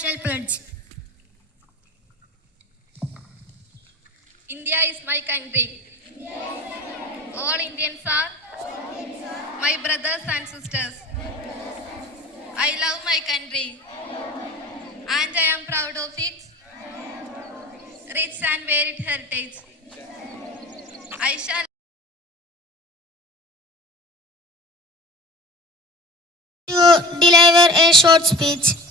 National Pledge. India is my country. All Indians are my brothers and sisters. I love my country and I am proud of its rich and varied heritage. I shall To deliver a short speech.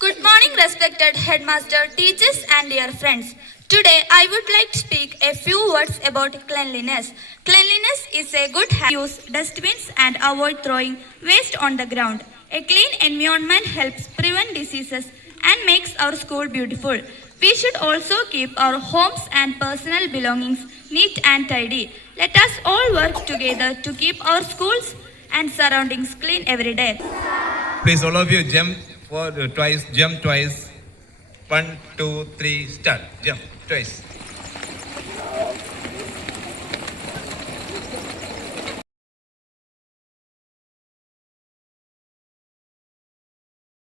Good morning, respected headmaster, teachers, and dear friends. Today, I would like to speak a few words about cleanliness. Cleanliness is a good habit. Use dustbins and avoid throwing waste on the ground. A clean environment helps prevent diseases and makes our school beautiful. We should also keep our homes and personal belongings neat and tidy. Let us all work together to keep our schools and surroundings clean every day. Please, all of you jump for twice. Jump twice. 1, 2, 3, start. Jump twice.